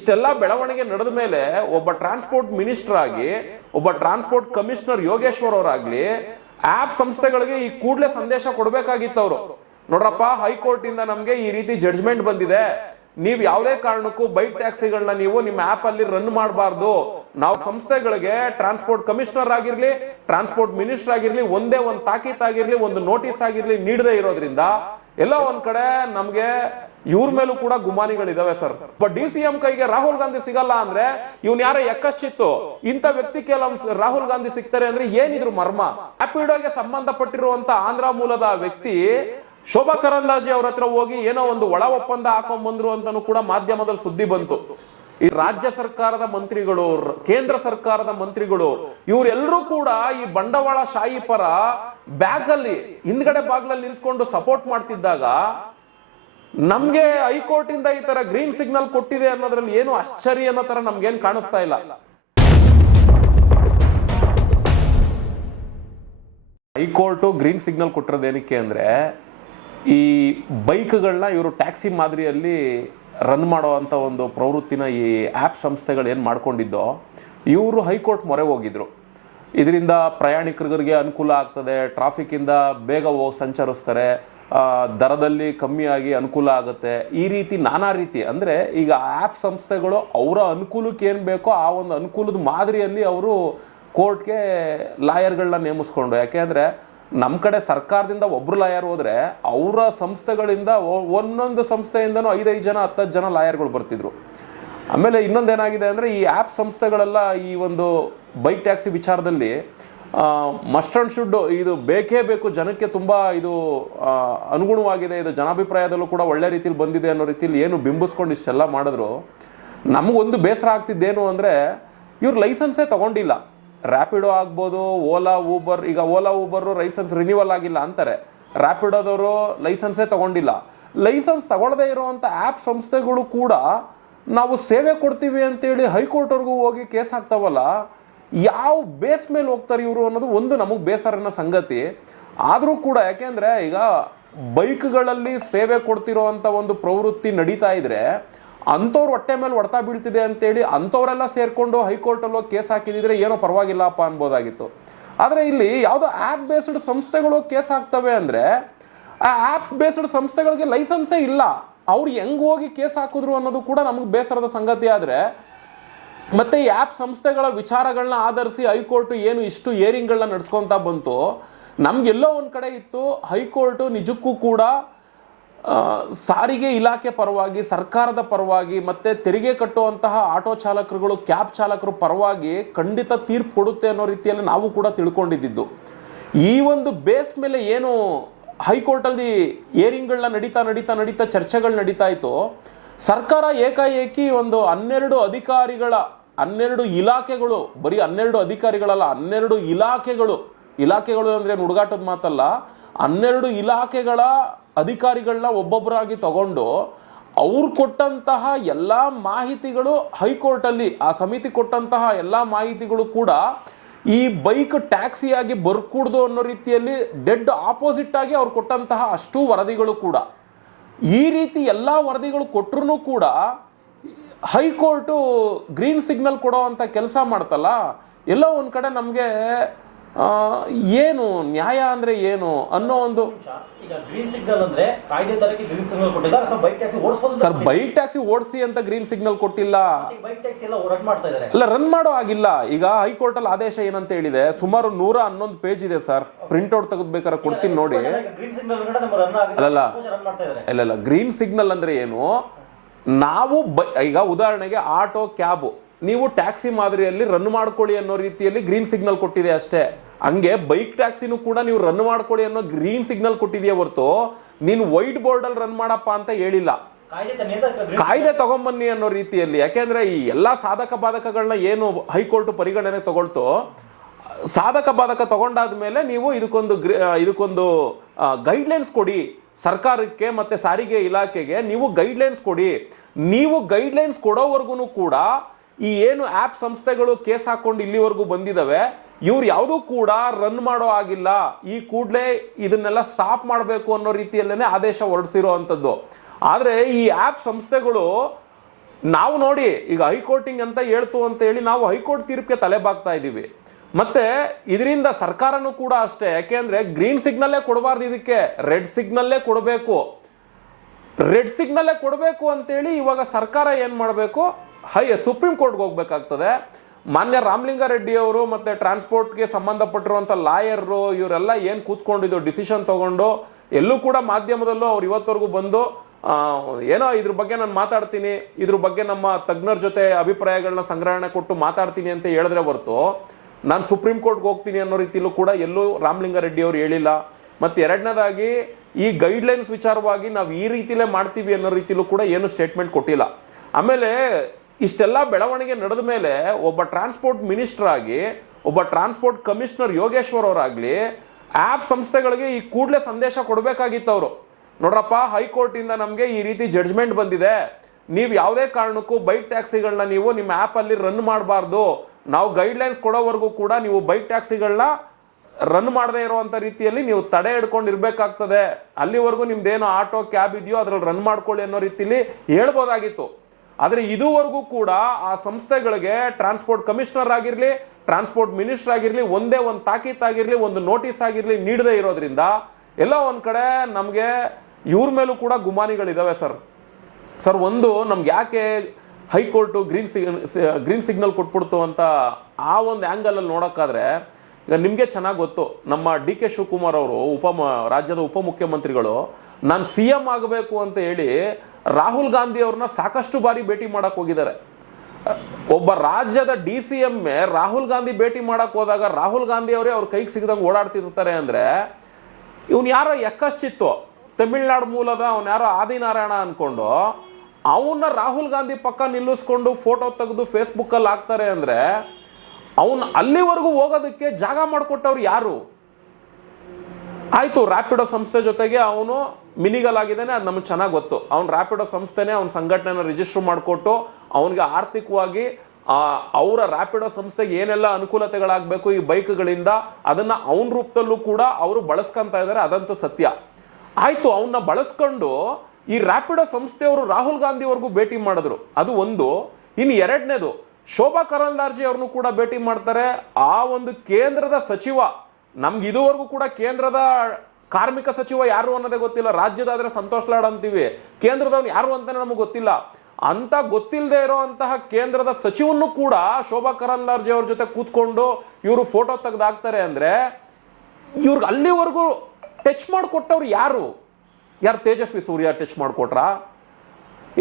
ಇಷ್ಟೆಲ್ಲ ಬೆಳವಣಿಗೆ ನಡೆದ ಮೇಲೆ ಒಬ್ಬ ಟ್ರಾನ್ಸ್ಪೋರ್ಟ್ ಮಿನಿಸ್ಟರ್ ಆಗಿ ಒಬ್ಬ ಟ್ರಾನ್ಸ್ಪೋರ್ಟ್ ಕಮಿಷನರ್ ಯೋಗೇಶ್ವರ್ ಅವರಾಗ್ಲಿ ಆಪ್ ಸಂಸ್ಥೆಗಳಿಗೆ ಈ ಕೂಡಲೇ ಸಂದೇಶ ಕೊಡ್ಬೇಕಾಗಿತ್ತು ಅವರು. ನೋಡ್ರಪ್ಪ, ಹೈಕೋರ್ಟ್ ಇಂದ ನಮ್ಗೆ ಈ ರೀತಿ ಜಡ್ಜ್ಮೆಂಟ್ ಬಂದಿದೆ, ನೀವು ಯಾವುದೇ ಕಾರಣಕ್ಕೂ ಬೈಕ್ ಟ್ಯಾಕ್ಸಿಗಳನ್ನ ನೀವು ನಿಮ್ಮ ಆಪ್ ಅಲ್ಲಿ ರನ್ ಮಾಡಬಾರ್ದು. ನಾವು ಸಂಸ್ಥೆಗಳಿಗೆ ಟ್ರಾನ್ಸ್ಪೋರ್ಟ್ ಕಮಿಷನರ್ ಆಗಿರ್ಲಿ, ಟ್ರಾನ್ಸ್ಪೋರ್ಟ್ ಮಿನಿಸ್ಟರ್ ಆಗಿರ್ಲಿ, ಒಂದೇ ಒಂದು ತಾಕೀತ್ ಆಗಿರ್ಲಿ, ಒಂದು ನೋಟಿಸ್ ಆಗಿರ್ಲಿ ನೀಡದೇ ಇರೋದ್ರಿಂದ ಎಲ್ಲ ಒಂದ್ ಕಡೆ ನಮ್ಗೆ ಇವ್ರ ಮೇಲೂ ಕೂಡ ಗುಮಾನಿಗಳಿದಾವೆ ಸರ್. ಬಟ್ DCM ಕೈಗೆ ರಾಹುಲ್ ಗಾಂಧಿ ಸಿಗಲ್ಲ ಅಂದ್ರೆ ಇವ್ನ್ ಯಾರ ಎಕ್ಕಶ್ಚಿತ್ತು ಇಂಥ ವ್ಯಕ್ತಿ ಕೆಲವು ರಾಹುಲ್ ಗಾಂಧಿ ಸಿಗ್ತಾರೆ ಅಂದ್ರೆ ಏನಿದ್ರು ಮರ್ಮ? ರ್ಯಾಪಿಡೋಗೆ ಸಂಬಂಧಪಟ್ಟಿರುವಂತ ಆಂಧ್ರ ಮೂಲದ ವ್ಯಕ್ತಿ ಶೋಭಾ ಕರಂದ್ಲಾಜೆ ಅವ್ರ ಹತ್ರ ಹೋಗಿ ಏನೋ ಒಂದು ಒಳ ಒಪ್ಪಂದ ಹಾಕೊಂಡ್ ಬಂದ್ರು ಅಂತಾನು ಕೂಡ ಮಾಧ್ಯಮದಲ್ಲಿ ಸುದ್ದಿ ಬಂತು. ಈ ರಾಜ್ಯ ಸರ್ಕಾರದ ಮಂತ್ರಿಗಳು, ಕೇಂದ್ರ ಸರ್ಕಾರದ ಮಂತ್ರಿಗಳು ಇವರೆಲ್ಲರೂ ಕೂಡ ಈ ಬಂಡವಾಳ ಶಾಹಿ ಪರ ಬ್ಯಾಗ್ ಅಲ್ಲಿ ಹಿಂದ್ಗಡೆ ಬಾಗ್ಲಲ್ಲಿ ನಿಂತ್ಕೊಂಡು ಸಪೋರ್ಟ್ ಮಾಡ್ತಿದ್ದಾಗ ನಮ್ಗೆ ಹೈಕೋರ್ಟ್ ಇಂದ ಈ ತರ ಗ್ರೀನ್ ಸಿಗ್ನಲ್ ಕೊಟ್ಟಿದೆ ಅನ್ನೋದ್ರಲ್ಲಿ ಏನು ಆಶ್ಚರ್ಯ ಅನ್ನೋ ತರ ನಮ್ಗೇನ್ ಕಾಣಿಸ್ತಾ ಇಲ್ಲ. ಹೈಕೋರ್ಟ್ ಗ್ರೀನ್ ಸಿಗ್ನಲ್ ಕೊಟ್ಟಿರೋದೇನಕ್ಕೆ ಅಂದ್ರೆ ಈ ಬೈಕ್ಗಳನ್ನ ಇವರು ಟ್ಯಾಕ್ಸಿ ಮಾದರಿಯಲ್ಲಿ ರನ್ ಮಾಡೋ ಅಂತ ಒಂದು ಪ್ರವೃತ್ತಿನ ಈ ಆ್ಯಪ್ ಸಂಸ್ಥೆಗಳು ಏನು ಮಾಡ್ಕೊಂಡಿದ್ದೋ ಇವರು ಹೈಕೋರ್ಟ್ ಮೊರೆ ಹೋಗಿದ್ರು. ಇದರಿಂದ ಪ್ರಯಾಣಿಕರಿಗೆ ಅನುಕೂಲ ಆಗ್ತದೆ, ಟ್ರಾಫಿಕ್ಕಿಂದ ಬೇಗ ಹೋಗಿ ಸಂಚರಿಸ್ತಾರೆ, ದರದಲ್ಲಿ ಕಮ್ಮಿಯಾಗಿ ಅನುಕೂಲ ಆಗುತ್ತೆ, ಈ ರೀತಿ ನಾನಾ ರೀತಿ. ಅಂದರೆ ಈಗ ಆ್ಯಪ್ ಸಂಸ್ಥೆಗಳು ಅವರ ಅನುಕೂಲಕ್ಕೆ ಏನು ಬೇಕೋ ಆ ಒಂದು ಅನುಕೂಲದ ಮಾದರಿಯಲ್ಲಿ ಅವರು ಕೋರ್ಟ್ಗೆ ಲಾಯರ್ಗಳನ್ನ ನೇಮಿಸ್ಕೊಂಡು, ಯಾಕೆಂದರೆ ನಮ್ಮ ಕಡೆ ಸರ್ಕಾರದಿಂದ ಒಬ್ರು ಲಾಯರ್ ಹೋದ್ರೆ ಅವರ ಸಂಸ್ಥೆಗಳಿಂದ ಒಂದೊಂದು ಸಂಸ್ಥೆಯಿಂದನೂ 5-5 ಜನ 10 ಜನ ಲಾಯರ್ಗಳು ಬರ್ತಿದ್ರು. ಆಮೇಲೆ ಇನ್ನೊಂದೇನಾಗಿದೆ ಅಂದರೆ ಈ ಆ್ಯಪ್ ಸಂಸ್ಥೆಗಳೆಲ್ಲ ಈ ಒಂದು ಬೈಕ್ ಟ್ಯಾಕ್ಸಿ ವಿಚಾರದಲ್ಲಿ ಮಸ್ಟ್ ಅಂಡ್ ಶುಡ್ ಇದು ಬೇಕೇ ಬೇಕು, ಜನಕ್ಕೆ ತುಂಬ ಇದು ಅನುಗುಣವಾಗಿದೆ, ಇದು ಜನಾಭಿಪ್ರಾಯದಲ್ಲೂ ಕೂಡ ಒಳ್ಳೆ ರೀತಿಯಲ್ಲಿ ಬಂದಿದೆ ಅನ್ನೋ ರೀತಿಯಲ್ಲಿ ಏನು ಬಿಂಬಿಸ್ಕೊಂಡು ಇಷ್ಟೆಲ್ಲ ಮಾಡಿದ್ರು. ನಮಗೊಂದು ಬೇಸರ ಆಗ್ತಿದ್ದೇನು ಅಂದರೆ ಇವ್ರು ಲೈಸೆನ್ಸೇ ತಗೊಂಡಿಲ್ಲ. ರ್ಯಾಪಿಡೋ ಆಗ್ಬೋದು, ಓಲಾ ಊಬರ್, ಈಗ ಓಲಾ ಊಬರು ಲೈಸೆನ್ಸ್ ರಿನ್ಯೂವಲ್ ಆಗಿಲ್ಲ ಅಂತಾರೆ, ರ್ಯಾಪಿಡೋದವರು ಲೈಸೆನ್ಸೇ ತಗೊಂಡಿಲ್ಲ. ಲೈಸೆನ್ಸ್ ತಗೊಳ್ಳದೇ ಇರುವಂಥ ಆ್ಯಪ್ ಸಂಸ್ಥೆಗಳು ಕೂಡ ನಾವು ಸೇವೆ ಕೊಡ್ತೀವಿ ಅಂತೇಳಿ ಹೈಕೋರ್ಟ್ವರೆಗೂ ಹೋಗಿ ಕೇಸ್ ಹಾಕ್ತಾವಲ್ಲ, ಯಾವ ಬೇಸ್ ಮೇಲೆ ಹೋಗ್ತಾರೆ ಇವರು ಅನ್ನೋದು ಒಂದು ನಮಗೆ ಬೇಸರನ ಸಂಗತಿ. ಆದರೂ ಕೂಡ ಯಾಕೆಂದರೆ ಈಗ ಬೈಕ್ಗಳಲ್ಲಿ ಸೇವೆ ಕೊಡ್ತಿರೋವಂಥ ಒಂದು ಪ್ರವೃತ್ತಿ ನಡೀತಾ ಇದ್ರೆ ಅಂಥವ್ರು ಹೊಟ್ಟೆ ಮೇಲೆ ಹೊಡ್ತಾ ಬೀಳ್ತಿದೆ ಅಂತೇಳಿ ಅಂಥವರೆಲ್ಲ ಸೇರ್ಕೊಂಡು ಹೈಕೋರ್ಟಲ್ಲೋ ಕೇಸ್ ಹಾಕಿದಿದ್ರೆ ಏನೋ ಪರವಾಗಿಲ್ಲಪ್ಪ ಅನ್ಬೋದಾಗಿತ್ತು. ಆದರೆ ಇಲ್ಲಿ ಯಾವುದೋ ಆ್ಯಪ್ ಬೇಸ್ಡ್ ಸಂಸ್ಥೆಗಳು ಕೇಸ್ ಹಾಕ್ತವೆ ಅಂದರೆ ಆ ಆ್ಯಪ್ ಬೇಸ್ಡ್ ಸಂಸ್ಥೆಗಳಿಗೆ ಲೈಸೆನ್ಸೇ ಇಲ್ಲ, ಅವ್ರು ಹೆಂಗೆ ಹೋಗಿ ಕೇಸ್ ಹಾಕಿದ್ರು ಅನ್ನೋದು ಕೂಡ ನಮಗೆ ಬೇಸರದ ಸಂಗತಿ. ಆದರೆ ಮತ್ತೆ ಈ ಆ್ಯಪ್ ಸಂಸ್ಥೆಗಳ ವಿಚಾರಗಳನ್ನ ಆಧರಿಸಿ ಹೈಕೋರ್ಟ್ ಏನು ಇಷ್ಟು ಏರಿಂಗ್ಗಳನ್ನ ನಡೆಸ್ಕೊತಾ ಬಂತು, ನಮ್ಗೆಲ್ಲೋ ಒಂದು ಕಡೆ ಇತ್ತು ಹೈಕೋರ್ಟು ನಿಜಕ್ಕೂ ಕೂಡ ಸಾರಿಗೆ ಇಲಾಖೆ ಪರವಾಗಿ, ಸರ್ಕಾರದ ಪರವಾಗಿ, ಮತ್ತೆ ತೆರಿಗೆ ಕಟ್ಟುವಂತಹ ಆಟೋ ಚಾಲಕರುಗಳು, ಕ್ಯಾಬ್ ಚಾಲಕರು ಪರವಾಗಿ ಖಂಡಿತ ತೀರ್ಪು ಕೊಡುತ್ತೆ ಅನ್ನೋ ರೀತಿಯಲ್ಲಿ ನಾವು ಕೂಡ ತಿಳ್ಕೊಂಡಿದ್ದು. ಈ ಒಂದು ಬೇಸ್ ಮೇಲೆ ಏನು ಹೈಕೋರ್ಟಲ್ಲಿ ಏರಿಂಗ್ಗಳನ್ನ ನಡೀತಾ ಚರ್ಚೆಗಳು ನಡೀತಾ ಇತ್ತು, ಸರ್ಕಾರ ಏಕಾಏಕಿ ಒಂದು 12 ಇಲಾಖೆಗಳು, ಬರೀ 12 ಅಧಿಕಾರಿಗಳಲ್ಲ, 12 ಇಲಾಖೆಗಳು ಅಂದ್ರೆ ಹುಡುಗಾಟದ ಮಾತಲ್ಲ, 12 ಇಲಾಖೆಗಳ ಅಧಿಕಾರಿಗಳನ್ನ ಒಬ್ಬೊಬ್ಬರಾಗಿ ತಗೊಂಡು ಅವ್ರು ಕೊಟ್ಟಂತಹ ಎಲ್ಲ ಮಾಹಿತಿಗಳು ಹೈಕೋರ್ಟಲ್ಲಿ, ಆ ಸಮಿತಿ ಕೊಟ್ಟಂತಹ ಎಲ್ಲ ಮಾಹಿತಿಗಳು ಕೂಡ ಈ ಬೈಕ್ ಟ್ಯಾಕ್ಸಿಯಾಗಿ ಬರ್ಕೂಡ್ದು ಅನ್ನೋ ರೀತಿಯಲ್ಲಿ ಡೆಡ್ ಆಪೋಸಿಟ್ ಆಗಿ ಅವ್ರು ಕೊಟ್ಟಂತಹ ಅಷ್ಟು ವರದಿಗಳು ಕೂಡ, ಈ ರೀತಿ ಎಲ್ಲ ವರದಿಗಳು ಕೊಟ್ಟರು ಕೂಡ ಹೈಕೋರ್ಟು ಗ್ರೀನ್ ಸಿಗ್ನಲ್ ಕೊಡೋ ಅಂತ ಕೆಲಸ ಮಾಡ್ತಲ್ಲ, ಎಲ್ಲೋ ಒಂದು ಕಡೆ ನಮಗೆ ಏನು ನ್ಯಾಯ ಅಂದ್ರೆ ಏನು ಅನ್ನೋ ಒಂದು. ಈಗ ಗ್ರೀನ್ ಸಿಗ್ನಲ್ ಅಂದ್ರೆ ಕಾಯ್ದೆ ತರಕ್ಕೆ ಗ್ರೀನ್ ಸಿಗ್ನಲ್ ಕೊಟ್ಟಿದ್ದಾರೆ ಸರ್. ಬೈಕ್ ಟ್ಯಾಕ್ಸಿ ಓಡಿಸಬಹುದು ಸರ್, ಬೈಕ್ ಟ್ಯಾಕ್ಸಿ ಓಡಿಸಿ ಅಂತ ಗ್ರೀನ್ ಸಿಗ್ನಲ್ ಕೊಟ್ಟಿಲ್ಲ. ಬೈಕ್ ಟ್ಯಾಕ್ಸಿ ಎಲ್ಲ ರನ್ ಮಾಡ್ತಾ ಇದ್ದಾರೆ, ಅಲ್ಲ ರನ್ ಮಾಡೋ ಆಗಿಲ್ಲ. ಈಗ ಹೈಕೋರ್ಟ್ ಅಲ್ಲಿ ಆದೇಶ ಏನಂತ ಹೇಳಿದೆ, ಸುಮಾರು 111 ಪೇಜ್ ಇದೆ ಸರ್, ಪ್ರಿಂಟ್ ಔಟ್ ತೆಗೆದ್ಬೇಕಾದ್ರೆ ಕೊಡ್ತೀನಿ ನೋಡಿ. ಗ್ರೀನ್ ಸಿಗ್ನಲ್ ರನ್ ಮಾಡ್ತಾ ಇದ್ದಾರೆ. ಇಲ್ಲ ಗ್ರೀನ್ ಸಿಗ್ನಲ್ ಅಂದ್ರೆ ಏನು, ನಾವು ಈಗ ಉದಾಹರಣೆಗೆ ಆಟೋ ಕ್ಯಾಬ್ ನೀವು ಟ್ಯಾಕ್ಸಿ ಮಾದರಿಯಲ್ಲಿ ರನ್ ಮಾಡ್ಕೊಳ್ಳಿ ಅನ್ನೋ ರೀತಿಯಲ್ಲಿ ಗ್ರೀನ್ ಸಿಗ್ನಲ್ ಕೊಟ್ಟಿದೆ ಅಷ್ಟೇ. ಹಂಗೆ ಬೈಕ್ ಟ್ಯಾಕ್ಸಿನೂ ಕೂಡ ನೀವು ರನ್ ಮಾಡ್ಕೊಳ್ಳಿ ಅನ್ನೋ ಗ್ರೀನ್ ಸಿಗ್ನಲ್ ಕೊಟ್ಟಿದೆಯೇ ಹೊರತು ನೀನು ವೈಟ್ ಬೋರ್ಡ್ ಅಲ್ಲಿ ರನ್ ಮಾಡಪ್ಪ ಅಂತ ಹೇಳಿಲ್ಲ. ಕಾಯ್ದೆ ತಗೊಂಬನ್ನಿ ಅನ್ನೋ ರೀತಿಯಲ್ಲಿ. ಯಾಕೆಂದ್ರೆ ಈ ಎಲ್ಲಾ ಸಾಧಕ ಬಾಧಕಗಳನ್ನ ಏನು ಹೈಕೋರ್ಟ್ ಪರಿಗಣನೆ ತಗೊಳ್ತೋ, ಸಾಧಕ ಬಾಧಕ ತಗೊಂಡಾದ್ಮೇಲೆ ನೀವು ಇದಕ್ಕೊಂದು ಗೈಡ್ಲೈನ್ಸ್ ಕೊಡಿ ಸರ್ಕಾರಕ್ಕೆ ಮತ್ತೆ ಸಾರಿಗೆ ಇಲಾಖೆಗೆ. ನೀವು ಗೈಡ್ಲೈನ್ಸ್ ಕೊಡಿ. ನೀವು ಗೈಡ್ಲೈನ್ಸ್ ಕೊಡೋವರೆಗೂ ಕೂಡ ಈ ಏನು ಆ್ಯಪ್ ಸಂಸ್ಥೆಗಳು ಕೇಸ್ ಹಾಕೊಂಡು ಇಲ್ಲಿವರೆಗೂ ಬಂದಿದ್ದಾವೆ, ಇವ್ರು ಯಾವುದೂ ಕೂಡ ರನ್ ಮಾಡೋ ಆಗಿಲ್ಲ. ಈ ಕೂಡಲೇ ಇದನ್ನೆಲ್ಲ ಸ್ಟಾಪ್ ಮಾಡಬೇಕು ಅನ್ನೋ ರೀತಿಯಲ್ಲೇನೆ ಆದೇಶ ಹೊರಡಿಸಿರೋ ಅಂಥದ್ದು. ಆದರೆ ಈ ಆ್ಯಪ್ ಸಂಸ್ಥೆಗಳು ನಾವು ನೋಡಿ ಈಗ ಹೈಕೋರ್ಟಿಂಗ್ ಅಂತ ಹೇಳ್ತು ಅಂತ ಹೇಳಿ ನಾವು ಹೈಕೋರ್ಟ್ ತೀರ್ಪಿಗೆ ತಲೆ ಬಾಗ್ತಾ ಇದ್ದೀವಿ. ಮತ್ತೆ ಇದರಿಂದ ಸರ್ಕಾರನೂ ಕೂಡ ಅಷ್ಟೇ, ಯಾಕೆಂದ್ರೆ ಗ್ರೀನ್ ಸಿಗ್ನಲ್ಲೇ ಕೊಡಬಾರ್ದು, ಇದಕ್ಕೆ ರೆಡ್ ಸಿಗ್ನಲ್ಲೇ ಕೊಡಬೇಕು. ರೆಡ್ ಸಿಗ್ನಲ್ಲೇ ಕೊಡಬೇಕು ಅಂತೇಳಿ ಇವಾಗ ಸರ್ಕಾರ ಏನ್ ಮಾಡಬೇಕು, ಸುಪ್ರೀಂ ಕೋರ್ಟ್ಗೆ ಹೋಗ್ಬೇಕಾಗ್ತದೆ. ಮಾನ್ಯ ರಾಮಲಿಂಗಾರೆಡ್ಡಿ ಅವರು ಮತ್ತೆ ಟ್ರಾನ್ಸ್ಪೋರ್ಟ್ಗೆ ಸಂಬಂಧಪಟ್ಟಿರುವಂತ ಲಾಯರ್ರು ಇವರೆಲ್ಲ ಏನ್ ಕೂತ್ಕೊಂಡಿದ್ದು ಡಿಸಿಷನ್ ತಗೊಂಡು ಎಲ್ಲೂ ಕೂಡ ಮಾಧ್ಯಮದಲ್ಲೂ ಅವ್ರು ಇವತ್ತವರೆಗೂ ಬಂದು ಏನೋ ಇದ್ರ ಬಗ್ಗೆ ನಾನು ಮಾತಾಡ್ತೀನಿ, ಇದ್ರ ಬಗ್ಗೆ ನಮ್ಮ ತಜ್ಞರ ಜೊತೆ ಅಭಿಪ್ರಾಯಗಳನ್ನ ಸಂಗ್ರಹಣೆ ಕೊಟ್ಟು ಮಾತಾಡ್ತೀನಿ ಅಂತ ಹೇಳಿದ್ರೆ ಹೊರತು ನಾನು ಸುಪ್ರೀಂ ಕೋರ್ಟ್ಗೆ ಹೋಗ್ತೀನಿ ಅನ್ನೋ ರೀತಿಲೂ ಕೂಡ ಎಲ್ಲೂ ರಾಮಲಿಂಗಾರೆಡ್ಡಿ ಅವರು ಹೇಳಿಲ್ಲ. ಮತ್ತೆ ಎರಡನೇದಾಗಿ ಈ ಗೈಡ್ಲೈನ್ಸ್ ವಿಚಾರವಾಗಿ ನಾವು ಈ ರೀತಿಲೇ ಮಾಡ್ತೀವಿ ಅನ್ನೋ ರೀತಿಲೂ ಕೂಡ ಏನು ಸ್ಟೇಟ್ಮೆಂಟ್ ಕೊಟ್ಟಿಲ್ಲ. ಆಮೇಲೆ ಇಷ್ಟೆಲ್ಲ ಬೆಳವಣಿಗೆ ನಡೆದ ಮೇಲೆ ಒಬ್ಬ ಟ್ರಾನ್ಸ್ಪೋರ್ಟ್ ಮಿನಿಸ್ಟರ್ ಆಗಿ ಒಬ್ಬ ಟ್ರಾನ್ಸ್ಪೋರ್ಟ್ ಕಮಿಷನರ್ ಯೋಗೇಶ್ವರ್ ಅವರಾಗ್ಲಿ ಆಪ್ ಸಂಸ್ಥೆಗಳಿಗೆ ಈ ಕೂಡಲೇ ಸಂದೇಶ ಕೊಡಬೇಕಾಗಿತ್ತು. ಅವರು ನೋಡ್ರಪ್ಪ, ಹೈಕೋರ್ಟ್ ಇಂದ ನಮಗೆ ಈ ರೀತಿ ಜಡ್ಜ್ಮೆಂಟ್ ಬಂದಿದೆ, ನೀವು ಯಾವುದೇ ಕಾರಣಕ್ಕೂ ಬೈಕ್ ಟ್ಯಾಕ್ಸಿಗಳನ್ನ ನೀವು ನಿಮ್ಮ ಆಪ್ ಅಲ್ಲಿ ರನ್ ಮಾಡಬಾರ್ದು, ನಾವು ಗೈಡ್ಲೈನ್ಸ್ ಕೊಡೋವರೆಗೂ ಕೂಡ ನೀವು ಬೈಕ್ ಟ್ಯಾಕ್ಸಿಗಳನ್ನ ರನ್ ಮಾಡದೇ ಇರುವಂತ ರೀತಿಯಲ್ಲಿ ನೀವು ತಡೆ ಹಿಡ್ಕೊಂಡಿರ್ಬೇಕಾಗ್ತದೆ, ಅಲ್ಲಿವರೆಗೂ ನಿಮ್ದೇನೋ ಆಟೋ ಕ್ಯಾಬ್ ಇದೆಯೋ ಅದ್ರಲ್ಲಿ ರನ್ ಮಾಡ್ಕೊಳ್ಳಿ ಅನ್ನೋ ರೀತಿಲಿ ಹೇಳ್ಬೋದಾಗಿತ್ತು. ಆದ್ರೆ ಇದುವರೆಗೂ ಕೂಡ ಆ ಸಂಸ್ಥೆಗಳಿಗೆ ಟ್ರಾನ್ಸ್ಪೋರ್ಟ್ ಕಮಿಷನರ್ ಆಗಿರ್ಲಿ, ಟ್ರಾನ್ಸ್ಪೋರ್ಟ್ ಮಿನಿಸ್ಟರ್ ಆಗಿರ್ಲಿ, ಒಂದೇ ಒಂದು ತಾಕೀತ್ ಆಗಿರ್ಲಿ, ಒಂದು ನೋಟಿಸ್ ಆಗಿರ್ಲಿ ನೀಡದೇ ಇರೋದ್ರಿಂದ ಎಲ್ಲ ಒಂದ್ ಕಡೆ ನಮ್ಗೆ ಇವ್ರ ಮೇಲೂ ಕೂಡ ಗುಮಾನಿಗಳಿದಾವೆ ಸರ್. ಒಂದು ನಮ್ಗೆ ಯಾಕೆ ಹೈಕೋರ್ಟ್ ಗ್ರೀನ್ ಸಿಗ್ನಲ್ ಕೊಟ್ಬಿಡ್ತು ಅಂತ ಆ ಒಂದು ಆಂಗಲ್ ಅಲ್ಲಿ ನೋಡೋಕ್ಕಾದ್ರೆ, ಈಗ ನಿಮ್ಗೆ ಚೆನ್ನಾಗಿ ಗೊತ್ತು, ನಮ್ಮ ಡಿ.ಕೆ. ಶಿವಕುಮಾರ್ ಅವರು ರಾಜ್ಯದ ಉಪಮುಖ್ಯಮಂತ್ರಿಗಳು ನಾನು CM ಆಗಬೇಕು ಅಂತ ಹೇಳಿ ರಾಹುಲ್ ಗಾಂಧಿ ಅವ್ರನ್ನ ಸಾಕಷ್ಟು ಬಾರಿ ಭೇಟಿ ಮಾಡಕ್ ಹೋಗಿದ್ದಾರೆ. ಒಬ್ಬ ರಾಜ್ಯದ DCM ರಾಹುಲ್ ಗಾಂಧಿ ಭೇಟಿ ಮಾಡಕ್ ಹೋದಾಗ ರಾಹುಲ್ ಗಾಂಧಿ ಅವರೇ ಅವ್ರ ಕೈಗೆ ಸಿಗದಂಗೆ ಓಡಾಡ್ತಿರ್ತಾರೆ ಅಂದ್ರೆ ಇವನ್ ಯಾರೋ ಎಕ್ಕಶ್ಚಿತ್ತು ತಮಿಳ್ನಾಡು ಮೂಲದ ಅವನ್ ಯಾರೋ ಆದಿನಾರಾಯಣ ಅನ್ಕೊಂಡು ಅವನ್ನ ರಾಹುಲ್ ಗಾಂಧಿ ಪಕ್ಕ ನಿಲ್ಲಿಸ್ಕೊಂಡು ಫೋಟೋ ತೆಗೆದು ಫೇಸ್ಬುಕ್ ಅಲ್ಲಿ ಹಾಕ್ತಾರೆ ಅಂದ್ರೆ ಅವನ್ ಅಲ್ಲಿವರೆಗೂ ಹೋಗೋದಕ್ಕೆ ಜಾಗ ಮಾಡಿಕೊಟ್ಟವ್ರು ಯಾರು? ಆಯ್ತು, ರ್ಯಾಪಿಡೋ ಸಂಸ್ಥೆ ಜೊತೆಗೆ ಅವನು ಮಿನಿಗಲಾಗಿದ್ದಾನೆ, ಅದು ನಮ್ಗೆ ಚೆನ್ನಾಗಿ ಗೊತ್ತು. ಅವ್ನು ರ್ಯಾಪಿಡೋ ಸಂಸ್ಥೆನೇ ಅವ್ನ ಸಂಘಟನೆನ ರಿಜಿಸ್ಟರ್ ಮಾಡಿಕೊಟ್ಟು ಅವನಿಗೆ ಆರ್ಥಿಕವಾಗಿ ಅವರ ರ್ಯಾಪಿಡೋ ಸಂಸ್ಥೆಗೆ ಏನೆಲ್ಲ ಅನುಕೂಲತೆಗಳಾಗಬೇಕು ಈ ಬೈಕ್ಗಳಿಂದ ಅದನ್ನ ಅವನ ರೂಪದಲ್ಲೂ ಕೂಡ ಅವರು ಬಳಸ್ಕೊಂತ ಇದ್ದಾರೆ, ಅದಂತೂ ಸತ್ಯ. ಆಯ್ತು, ಅವನ್ನ ಬಳಸ್ಕೊಂಡು ಈ ರ್ಯಾಪಿಡೋ ಸಂಸ್ಥೆಯವರು ರಾಹುಲ್ ಗಾಂಧಿ ಅವ್ರಿಗೂ ಭೇಟಿ ಮಾಡಿದ್ರು, ಅದು ಒಂದು. ಇನ್ನು ಎರಡನೇದು, ಶೋಭಾ ಕರಂದ್ಲಾಜೆ ಅವ್ರನ್ನು ಕೂಡ ಭೇಟಿ ಮಾಡ್ತಾರೆ. ಆ ಒಂದು ಕೇಂದ್ರದ ಸಚಿವ, ನಮ್ಗೆ ಇದುವರೆಗೂ ಕೂಡ ಕೇಂದ್ರದ ಕಾರ್ಮಿಕ ಸಚಿವ ಯಾರು ಅನ್ನೋದೇ ಗೊತ್ತಿಲ್ಲ. ರಾಜ್ಯದಾದ್ರೆ ಸಂತೋಷ್ ಲಾಡ್ ಅಂತೀವಿ, ಕೇಂದ್ರದವ್ನು ಯಾರು ಅಂತಾನೆ ನಮಗೆ ಗೊತ್ತಿಲ್ಲ. ಅಂತ ಗೊತ್ತಿಲ್ಲದೆ ಇರೋಂತಹ ಕೇಂದ್ರದ ಸಚಿವನ್ನು ಕೂಡ ಶೋಭಾ ಕರಂದ್ಲಾಜೆ ಅವ್ರ ಜೊತೆ ಕೂತ್ಕೊಂಡು ಇವರು ಫೋಟೋ ತೆಗೆದಾಕ್ತಾರೆ ಅಂದ್ರೆ ಇವ್ರಿಗೆ ಅಲ್ಲಿವರೆಗೂ ಟಚ್ ಮಾಡಿಕೊಟ್ಟವ್ರು ಯಾರು? ತೇಜಸ್ವಿ ಸೂರ್ಯ ಟಚ್ ಮಾಡಿಕೊಟ್ರಾ?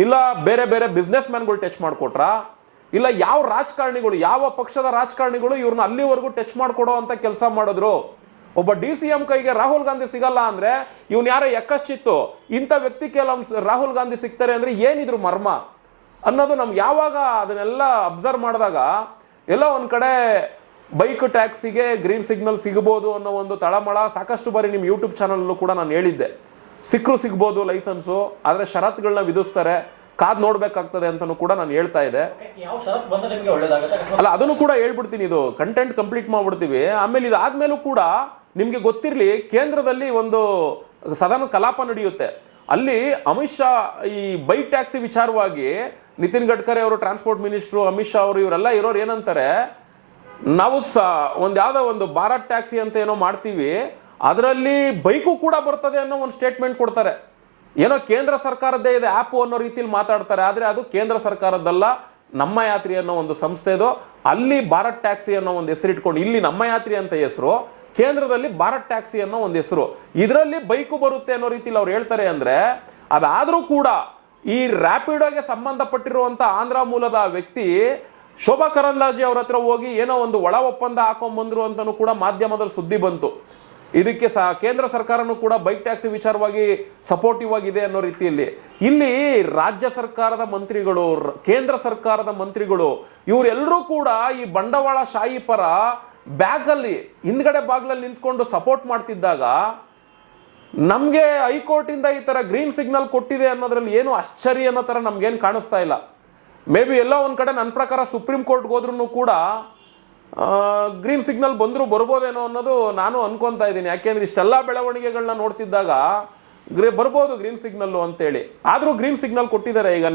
ಇಲ್ಲ ಬೇರೆ ಬೇರೆ ಬಿಸ್ನೆಸ್ ಮ್ಯಾನ್ಗಳು ಟಚ್ ಮಾಡಿಕೊಟ್ರಾ? ಇಲ್ಲ ಯಾವ ರಾಜಕಾರಣಿಗಳು, ಯಾವ ಪಕ್ಷದ ರಾಜಕಾರಣಿಗಳು ಇವ್ರನ್ನ ಅಲ್ಲಿವರೆಗೂ ಟಚ್ ಮಾಡ್ಕೊಡೋ ಅಂತ ಕೆಲಸ ಮಾಡಿದ್ರು? ಒಬ್ಬ DCM ಕೈಗೆ ರಾಹುಲ್ ಗಾಂಧಿ ಸಿಗಲ್ಲ ಅಂದ್ರೆ ಇವನ್ ಯಾರ ಎಕ್ಕಶ್ಚಿತ್ತು, ಇಂಥ ವ್ಯಕ್ತಿ ರಾಹುಲ್ ಗಾಂಧಿ ಸಿಗ್ತಾರೆ ಅಂದ್ರೆ ಏನಿದ್ರು ಮರ್ಮ ಅನ್ನೋದು ನಮ್ಗೆ ಯಾವಾಗ ಅದನ್ನೆಲ್ಲ ಅಬ್ಸರ್ವ್ ಮಾಡಿದಾಗ ಎಲ್ಲ ಒಂದ್ ಕಡೆ ಬೈಕ್ ಟ್ಯಾಕ್ಸಿಗೆ ಗ್ರೀನ್ ಸಿಗ್ನಲ್ ಸಿಗಬಹುದು ಅನ್ನೋ ಒಂದು ತಳಮಳ ಸಾಕಷ್ಟು ಬಾರಿ ನಿಮ್ ಯೂಟ್ಯೂಬ್ ಚಾನಲ್ ಕೂಡ ನಾನು ಹೇಳಿದ್ದೆ. ಸಿಗ್ಬೋದು ಲೈಸೆನ್ಸು, ಆದ್ರೆ ಷರತ್ತುಗಳನ್ನ ವಿಧಿಸ್ತಾರೆ, ಕಾದ್ ನೋಡ್ಬೇಕಾಗ್ತದೆ ಅಂತಾನು ಕೂಡ ನಾನು ಹೇಳ್ತಾ ಇದ್ದೆ. ಅಲ್ಲ, ಅದನ್ನು ಕೂಡ ಹೇಳ್ಬಿಡ್ತೀನಿ, ಇದು ಕಂಟೆಂಟ್ ಕಂಪ್ಲೀಟ್ ಮಾಡ್ಬಿಡ್ತೀವಿ. ಆಮೇಲೆ ಇದಾದ್ಮೇಲೂ ಕೂಡ ನಿಮ್ಗೆ ಗೊತ್ತಿರ್ಲಿ, ಕೇಂದ್ರದಲ್ಲಿ ಒಂದು ಸದನ ಕಲಾಪ ನಡೆಯುತ್ತೆ. ಅಲ್ಲಿ ಅಮಿತ್ ಶಾ ಈ ಬೈಕ್ ಟ್ಯಾಕ್ಸಿ ವಿಚಾರವಾಗಿ ನಿತಿನ್ ಗಡ್ಕರಿ ಅವರು, ಟ್ರಾನ್ಸ್ಪೋರ್ಟ್ ಮಿನಿಸ್ಟ್ರು ಅಮಿತ್ ಶಾ ಅವರು, ಇವರೆಲ್ಲ ಇರೋರು ಏನಂತಾರೆ, ನಾವು ಯಾವ್ದೋ ಒಂದು ಭಾರತ್ ಟ್ಯಾಕ್ಸಿ ಅಂತ ಏನೋ ಮಾಡ್ತೀವಿ, ಅದರಲ್ಲಿ ಬೈಕು ಕೂಡ ಬರ್ತದೆ ಅನ್ನೋ ಒಂದು ಸ್ಟೇಟ್ಮೆಂಟ್ ಕೊಡ್ತಾರೆ. ಏನೋ ಕೇಂದ್ರ ಸರ್ಕಾರದ್ದೇ ಇದೆ ಆಪ್ ಅನ್ನೋ ರೀತಿಯಲ್ಲಿ ಮಾತಾಡ್ತಾರೆ, ಆದ್ರೆ ಅದು ಕೇಂದ್ರ ಸರ್ಕಾರದ್ದಲ್ಲ, ನಮ್ಮ ಯಾತ್ರಿ ಅನ್ನೋ ಒಂದು ಸಂಸ್ಥೆದು. ಅಲ್ಲಿ ಭಾರತ್ ಟ್ಯಾಕ್ಸಿ ಅನ್ನೋ ಒಂದು ಹೆಸರಿಟ್ಕೊಂಡು, ಇಲ್ಲಿ ನಮ್ಮ ಯಾತ್ರಿ ಅಂತ ಹೆಸರು, ಕೇಂದ್ರದಲ್ಲಿ ಭಾರತ್ ಟ್ಯಾಕ್ಸಿ ಅನ್ನೋ ಒಂದು ಹೆಸರು, ಇದರಲ್ಲಿ ಬೈಕು ಬರುತ್ತೆ ಅನ್ನೋ ರೀತಿಯಲ್ಲಿ ಅವ್ರು ಹೇಳ್ತಾರೆ. ಅಂದ್ರೆ ಅದಾದ್ರೂ ಕೂಡ ಈ ರ್ಯಾಪಿಡೋಗೆ ಸಂಬಂಧಪಟ್ಟಿರುವಂತ ಆಂಧ್ರ ಮೂಲದ ವ್ಯಕ್ತಿ ಶೋಭಾ ಕರಂದ್ಲಾಜೆ ಅವ್ರ ಹತ್ರ ಹೋಗಿ ಏನೋ ಒಂದು ಒಳ ಒಪ್ಪಂದ ಹಾಕೊಂಡ್ಬಂದ್ರು ಅಂತಾನು ಕೂಡ ಮಾಧ್ಯಮದಲ್ಲಿ ಸುದ್ದಿ ಬಂತು. ಇದಕ್ಕೆ ಕೇಂದ್ರ ಸರ್ಕಾರನೂ ಕೂಡ ಬೈಕ್ ಟ್ಯಾಕ್ಸಿ ವಿಚಾರವಾಗಿ ಸಪೋರ್ಟಿವ್ ಆಗಿದೆ ಅನ್ನೋ ರೀತಿಯಲ್ಲಿ. ಇಲ್ಲಿ ರಾಜ್ಯ ಸರ್ಕಾರದ ಮಂತ್ರಿಗಳು, ಕೇಂದ್ರ ಸರ್ಕಾರದ ಮಂತ್ರಿಗಳು, ಇವರೆಲ್ಲರೂ ಕೂಡ ಈ ಬಂಡವಾಳ ಶಾಹಿ ಪರ ಬ್ಯಾಗಲ್ಲಿ ಹಿಂದ್ಗಡೆ ಬಾಗ್ಲಲ್ಲಿ ನಿಂತ್ಕೊಂಡು ಸಪೋರ್ಟ್ ಮಾಡ್ತಿದ್ದಾಗ ನಮ್ಗೆ ಹೈಕೋರ್ಟ್ ಇಂದ ಈ ತರ ಗ್ರೀನ್ ಸಿಗ್ನಲ್ ಕೊಟ್ಟಿದೆ ಅನ್ನೋದ್ರಲ್ಲಿ ಏನು ಆಶ್ಚರ್ಯ ಅನ್ನೋ ತರ ನಮ್ಗೇನು ಕಾಣಿಸ್ತಾ ಇಲ್ಲ. ಮೇ ಬಿ ಎಲ್ಲ ಒಂದ್ ಕಡೆ ನನ್ನ ಪ್ರಕಾರ ಸುಪ್ರೀಂ ಕೋರ್ಟ್ಗೆ ಹೋದ್ರೂ ಕೂಡ ಗ್ರೀನ್ ಸಿಗ್ನಲ್ ಬರ್ಬೋದೇನೋ ಅನ್ನೋದು ನಾನು ಅನ್ಕೊಂತಾ ಇದ್ದೀನಿ. ಯಾಕೆಂದ್ರೆ ಇಷ್ಟೆಲ್ಲ ಬೆಳವಣಿಗೆಗಳನ್ನ ನೋಡ್ತಿದ್ದಾಗ ಬರ್ಬೋದು ಗ್ರೀನ್ ಸಿಗ್ನಲ್ ಅಂತೇಳಿ, ಆದ್ರೂ ಗ್ರೀನ್ ಸಿಗ್ನಲ್ ಕೊಟ್ಟಿದ್ದಾರೆ. ಈಗ